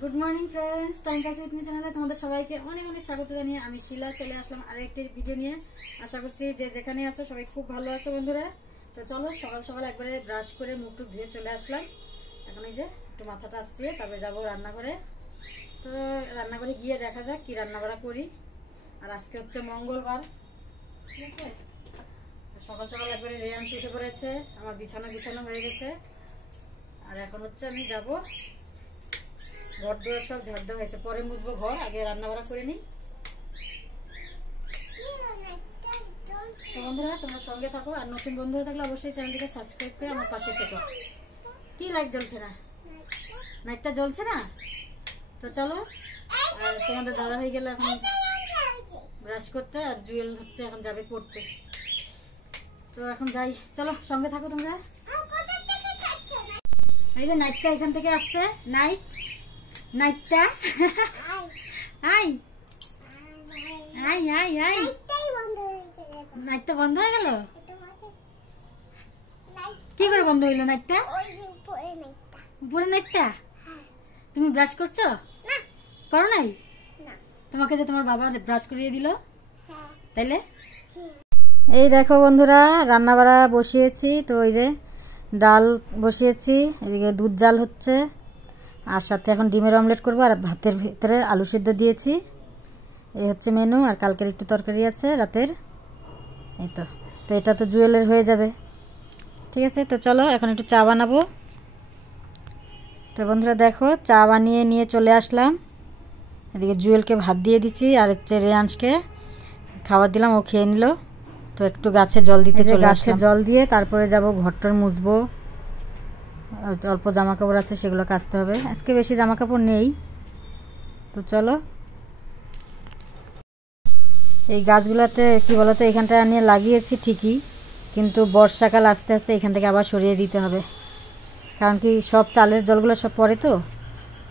Good morning friends, time pass with me চ্যানেলে তোমাদের সবাইকে অনেক অনেক স্বাগত জানিয়ে আমি শিলা চলে আসলাম আরেকটি ভিডিও নিয়ে। আশা করছি যে যেখানে আছো সবাই খুব ভালো আছো বন্ধুরা। তো চলো সকাল সকাল একবারে ব্রাশ করে মুখ টুক ধুয়ে চলে আসলাম। এখন এই যে একটু মাথাটা আসছে, তারপরে যাবো রান্নাঘরে। তো রান্নাঘরে গিয়ে দেখা যাক কি রান্না বাড়া করি। আর আজকে হচ্ছে মঙ্গলবার, ঠিক আছে। সকাল সকাল একবারে রেয়াংশ উঠে পড়েছে, আমার বিছানা বিছানো হয়ে গেছে। আর এখন হচ্ছে আমি যাবো ঘর দুয়ার সব ঝাড় দেওয়া হয়েছে, পরে মুছবো ঘর, আগে রান্না বাড়া করে নিই। তো বন্ধুরা তোমার সঙ্গে থাকো, আর নতুন বন্ধু হয়ে থাকলে অবশ্যই চ্যানেলটিকে সাবস্ক্রাইব করে আমার পাশে থেকো। কি লাইট জ্বলছে না, লাইটটা জ্বলছে না। তো চলো, আর তোমাদের দাদা হয়ে গেলে এখন ব্রাশ করতে, আর জুয়েল হচ্ছে এখন যাবে পড়তে। তো এখন যাই, চলো সঙ্গে থাকো তোমরা। এই যে নাইটটা এখান থেকে আসছে, নাইট নাইটটা আই আই আই আই নাইটটা বন্ধ হয়ে গেল। কি করে বন্ধ হইলো নাইটটা? উপরে নাইটটা তুমি ব্রাশ করছো? করো নাই? তোমাকে যে তোমার বাবা ব্রাশ করিয়ে দিল তাইলে? এই দেখো বন্ধুরা, রান্না বাড়া বসিয়েছি। তো এই যে ডাল বসিয়েছি, এদিকে দুধ জাল হচ্ছে, আর সাথে এখন ডিমের অমলেট করবো, আর ভাতের ভিতরে আলু সিদ্ধ দিয়েছি। এই হচ্ছে মেনু, আর কালকের একটু তরকারি আছে রাতের। এই তো তো এটা তো জুয়েলের হয়ে যাবে, ঠিক আছে। তো চলো এখন একটু চা বানাবো। তো বন্ধুরা দেখো, চা বানিয়ে নিয়ে চলে আসলাম। এদিকে জুয়েলকে ভাত দিয়ে দিচ্ছি, আর হচ্ছে রেয়াংশকে খাবার দিলাম, ও খেয়ে নিল। তো একটু গাছে জল দিতে চলে আসলাম, জল দিয়ে তারপরে যাব ঘরটর মুছবো। অল্প জামা কাপড় আছে, সেগুলো কাচতে হবে। আজকে বেশি জামা কাপড় নেই। তো চলো, এই গাছগুলোতে কি বলতো, এখানটা নিয়ে লাগিয়েছি ঠিকই, কিন্তু বর্ষাকাল আস্তে আস্তে এখান থেকে আবার সরিয়ে দিতে হবে। কারণ কি, সব চালের জলগুলো সব পড়ে, তো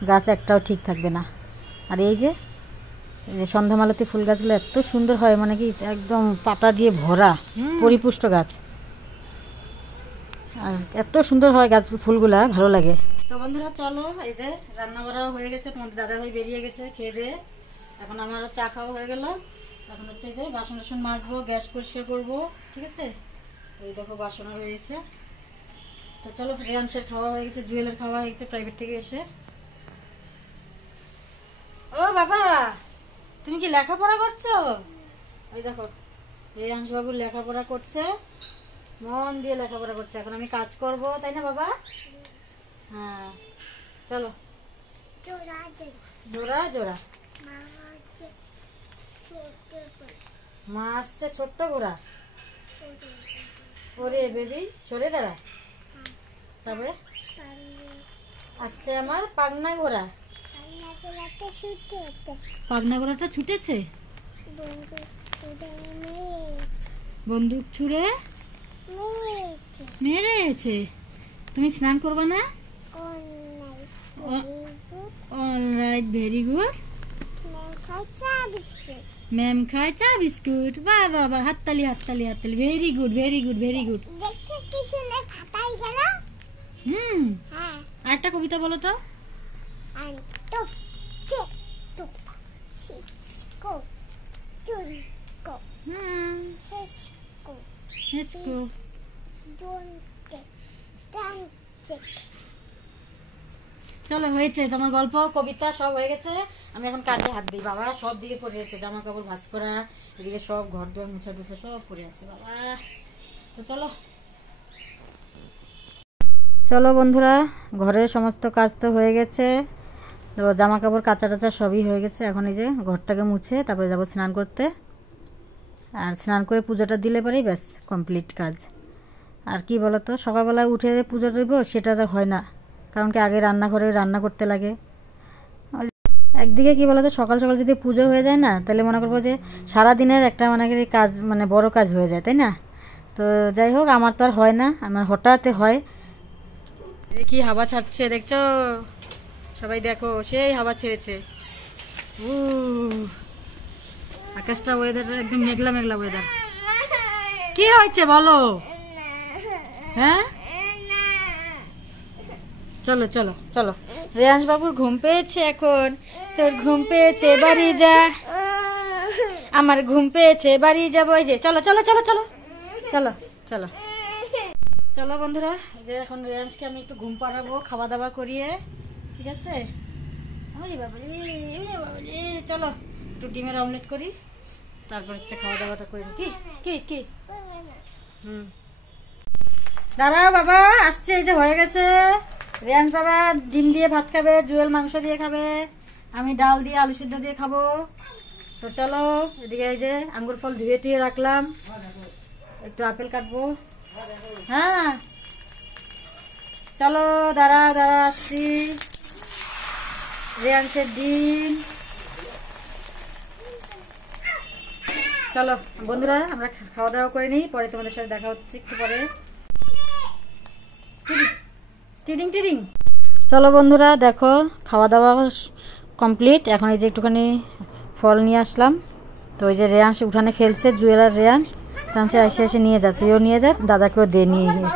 গাছ একটাও ঠিক থাকবে না। আর এই যে সন্ধ্যামালতী ফুল গাছগুলো এত সুন্দর হয়, মানে কি একদম পাতা দিয়ে ভরা পরিপুষ্ট গাছ, আর এত সুন্দর হয় গাছ ফুলগুলা, ভালো লাগে। তো বন্ধুরা চলো, এই যে রান্না বাড়া হয়ে গেছে, তোমাদের দাদা ভাই বেরিয়ে গেছে খেয়ে দিয়ে। এখন আমারও চা খাওয়া হয়ে গেল। এখন হচ্ছে যে বাসন টাসন মাজবো, গ্যাস পরিষ্কার করবো, ঠিক আছে। এই দেখো বাসন হয়ে গেছে। তো চলো, রেয়াংশের খাওয়া হয়ে গেছে, জুয়েলের খাওয়া হয়ে গেছে প্রাইভেট থেকে এসে। ও বাবা, তুমি কি লেখাপড়া করছো? ওই দেখো রেয়াংশ বাবু লেখাপড়া করছে, মন দিয়ে লেখাপড়া করছে। এখন আমি কাজ করব, তাই না বাবা? হ্যাঁ চলো। জোড়া জোড়া মা আসছে, ছোট্ট ঘোড়া। ওরে বেবি, সরে দাঁড়া। তবে আসছে আমার পাগনা ঘোড়া। পাগনা ঘোড়াটা ছুটেছে, বন্দুক ছুড়ে মেরেছে। তুমি স্নান করবে না? Alright, very good. ম্যাম খায় চা বিস্কুট। বাহ বাহ বাহ, হাততালি হাততালি হাততালি, very good very good very good. আরেকটা কবিতা বলো তো। চলো, হয়েছে তোমার গল্প কবিতা সব হয়ে গেছে। আমি এখন কাজে হাত দিই। বাবা সব দিকে পড়ে আছে, জামা কাপড় ভাঁজ করা, এদিকে সব ঘর দুয়ার মুছা টুছা সব পড়ে আছে বাবা। তো চলো চলো বন্ধুরা, ঘরের সমস্ত কাজ তো হয়ে গেছে, তো জামা কাপড় কাচা টাচা সবই হয়ে গেছে। এখন এই যে ঘরটাকে মুছে তারপরে যাবো স্নান করতে, আর স্নান করে পুজোটা দিলে পরেই ব্যাস কমপ্লিট কাজ। আর কি বলতো, সকালবেলা উঠে পুজো দেব সেটা তো হয় না, কারণ কি আগে রান্নাঘরে রান্না করতে লাগে। একদিকে কি বলতো, সকাল সকাল যদি পুজো হয়ে যায় না, তাহলে মনে করবো যে সারাদিনের একটা মানে কাজ, মানে বড় কাজ হয়ে যায়, তাই না? তো যাই হোক, আমার তো আর হয় না, আমার হঠাৎ হয়। কি হাওয়া ছাড়ছে দেখছো সবাই, দেখো সেই হাওয়া ছেড়েছে। আকাশটা ওয়েদারটা একদম মেঘলা মেঘলা ওয়েদার। কি হয়েছে বলো? হ্যাঁ চলো চলো চলো, রেয়াংশ বাবুর ঘুম পেয়েছে এখন। তোর ঘুম পেয়েছে, বাড়ি যা। আমার ঘুম পেয়েছে, বাড়ি যাবো। এই যে চলো চলো চলো চলো চলো চলো চলো বন্ধুরা, যে এখন রেয়াংশকে আমি একটু ঘুম পাড়াবো খাওয়া দাওয়া করিয়ে, ঠিক আছে? চলো একটু ডিমের অমলেট করি, তারপর হচ্ছে খাওয়া দাওয়াটা করি। কি কি কি দাঁড়াও বাবা, আসছে। এই যে হয়ে গেছে। রেয়াংশ বাবা ডিম দিয়ে ভাত খাবে, জুয়েল মাংস দিয়ে খাবে, আমি ডাল দিয়ে আলু সিদ্ধ দিয়ে খাবো। তো চলো এদিকে এই যে আঙ্গুর ফল ধুয়ে টুয়ে রাখলাম, একটু আপেল কাটবো। হ্যাঁ চলো, দাঁড়া দাঁড়া আসছি। রেয়াংশের ডিম। চলো বন্ধুরা, আমরা খাওয়া দাওয়া করে নিই, পরে তোমাদের সাথে দেখা হচ্ছে একটু পরে। টিডিং টিডিং। চলো বন্ধুরা, দেখো খাওয়া দাওয়া কমপ্লিট। এখন এই যে একটুখানি ফল নিয়ে আসলাম। তো ওই যে রেয়াংশ উঠানে খেলছে, জুয়েল আর রেয়াংশ। তাহলে এসে এসে নিয়ে যা, তুইও নিয়ে যা, দাদাকেও দে নিয়ে গিয়ে।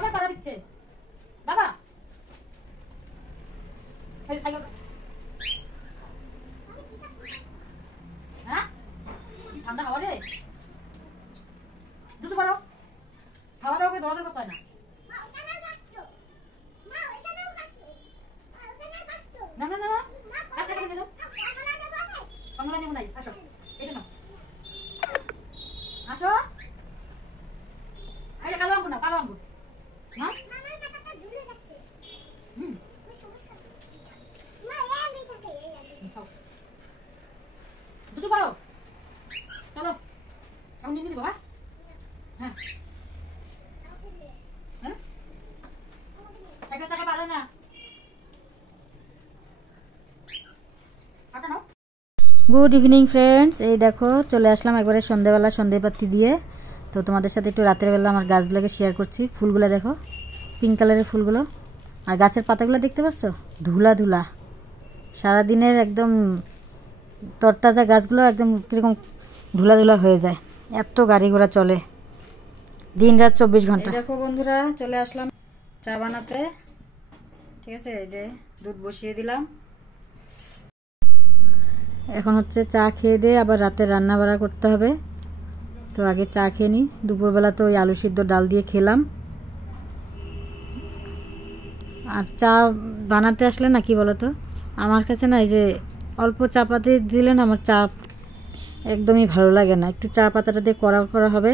ঠান্ডা হাওয়া রে, দুটো বড় খাওয়া দাওয়া করে দৌড়াদৌড়ি করতে হয় না। না না না না, বাংলা নেব নাই। আসো এটা নাও, আসো। এই কালো আঙ্গুর না, কালো আঙ্গুর না। দুটো পারো, চলো সাউন্ড দিয়ে দিব। হ্যাঁ হ্যাঁ, চাকা চাকা পারে না। গুড ইভিনিং ফ্রেন্ডস, এই দেখো চলে আসলাম একবারে সন্ধ্যেবেলা, সন্ধ্যেবাতি দিয়ে। তো তোমাদের সাথে একটু রাতের বেলা আমার গাছগুলোকে শেয়ার করছি। ফুলগুলো দেখো, পিঙ্ক কালারের ফুলগুলো। আর গাছের পাতাগুলো দেখতে পাচ্ছ, ধুলা ধুলা। সারাদিনের একদম তরতাজা গাছগুলো একদম কীরকম ধুলা ধুলা হয়ে যায়, এত গাড়ি ঘোড়া চলে দিন রাত 24 ঘন্টা। দেখো বন্ধুরা, চলে আসলাম চা বানাতে, ঠিক আছে? এই যে দুধ বসিয়ে দিলাম। এখন হচ্ছে চা খেয়ে দিয়ে আবার রাতে রান্না বাড়া করতে হবে। তো আগে চা খেয়ে নিই। দুপুরবেলা তো ওই আলু সিদ্ধ ডাল দিয়ে খেলাম। আর চা বানাতে আসলে না, কি বলতো, আমার কাছে না এই যে অল্প চা পাতি দিলে না আমার চা একদমই ভালো লাগে না। একটু চা পাতাটা দিয়ে কড়া করা হবে,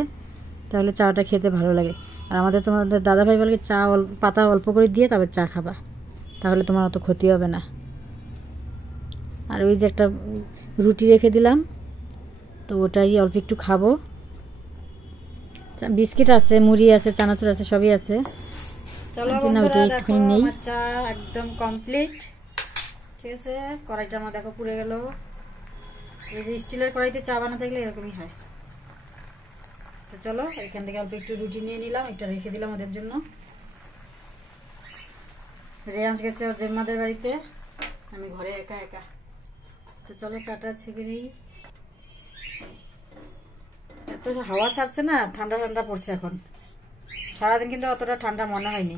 তাহলে চাটা খেতে ভালো লাগে। আর তোমাদের দাদাভাই বলে চা পাতা অল্প করে দিয়ে তবে চা খাবা, তাহলে তোমার অত ক্ষতি হবে না। আর ওই যে একটা রুটি রেখে দিলাম, তো ওটাই অল্প একটু খাবো। বিস্কিট আছে, মুড়ি আছে, চানাচুর আছে, সবই আছে। চলো নেই, চা একদম কমপ্লিট, ঠিক আছে? কড়াইটা আমার দেখো পুড়ে গেল। এই যে স্টিলের কড়াইতে চা বানাতে গেলে এরকমই হয়। তো চলো এখান থেকে অল্প একটু রুটি নিয়ে নিলাম, এটা রেখে দিলাম ওদের জন্য। রেয়াংশ গেছে ওর জেম্মাদের বাড়িতে, আমি ঘরে একা একা। তো চলো চাটা ছেঁকে নিই। এত হাওয়া ছাড়ছে না, ঠান্ডা ঠান্ডা পড়ছে এখন। সারাদিন কিন্তু অতটা ঠান্ডা মনে হয়নি।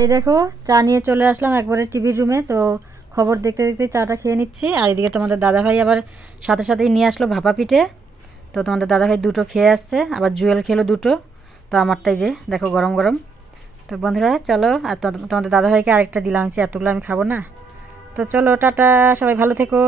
এই দেখো চা নিয়ে চলে আসলাম একবারে টিভির রুমে। তো খবর দেখতে দেখতে চাটা খেয়ে নিচ্ছি। আর এদিকে তোমাদের দাদাভাই আবার সাথে সাথেই নিয়ে আসলো ভাপা পিঠে। তো তোমাদের দাদাভাই দুটো খেয়ে আসছে, আবার জুয়েল খেলো দুটো। তো আমারটাই যে দেখো গরম গরম। তো বন্ধুরা চলো, আর তোমাদের দাদাভাইকে আরেকটা দিলাম, এতগুলো আমি খাবো না। তো চলো টাটা, সবাই ভালো থেকো।